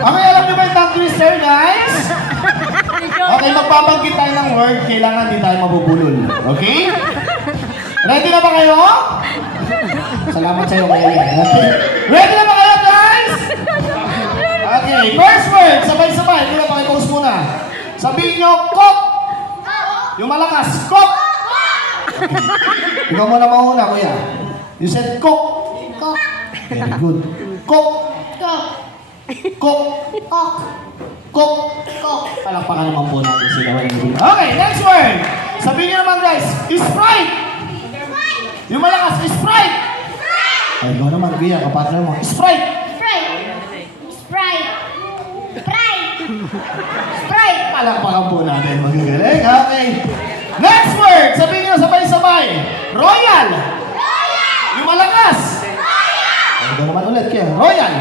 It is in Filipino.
Okay, alam niyo ba yung tongue twister, guys? Okay, magpapanggit tayo ng word. Kailangan di tayo mabubulol. Okay? Ready na ba kayo? Salamat sa'yo, Kuya Lee. Ready na ba kayo, guys? Okay, first word. Sabay-sabay. Kuya, pakipause muna. Sabihin nyo, kok. Yung malakas, kok. Okay. Ikaw muna mauna, Kuya. You said kok. Kok. Very good. Kok. Kok. Kok. Kok. Kok. Kok. Palakpakan naman po natin sila. Okay, next word. Sabihin nyo naman, guys, Sprite. Yung malakas, Sprite. Ay, ikaw naman, Kuya, kapatid mo. Sprite. Sprite. Sprite. Sprite. Sprite. Palakpakan po natin. Magagaling. Okay. Next word. Sabihin nyo, sabay-sabay. Royal. Royal. Yung malakas. Royal. Ay, ikaw naman ulit, Kuya. Royal.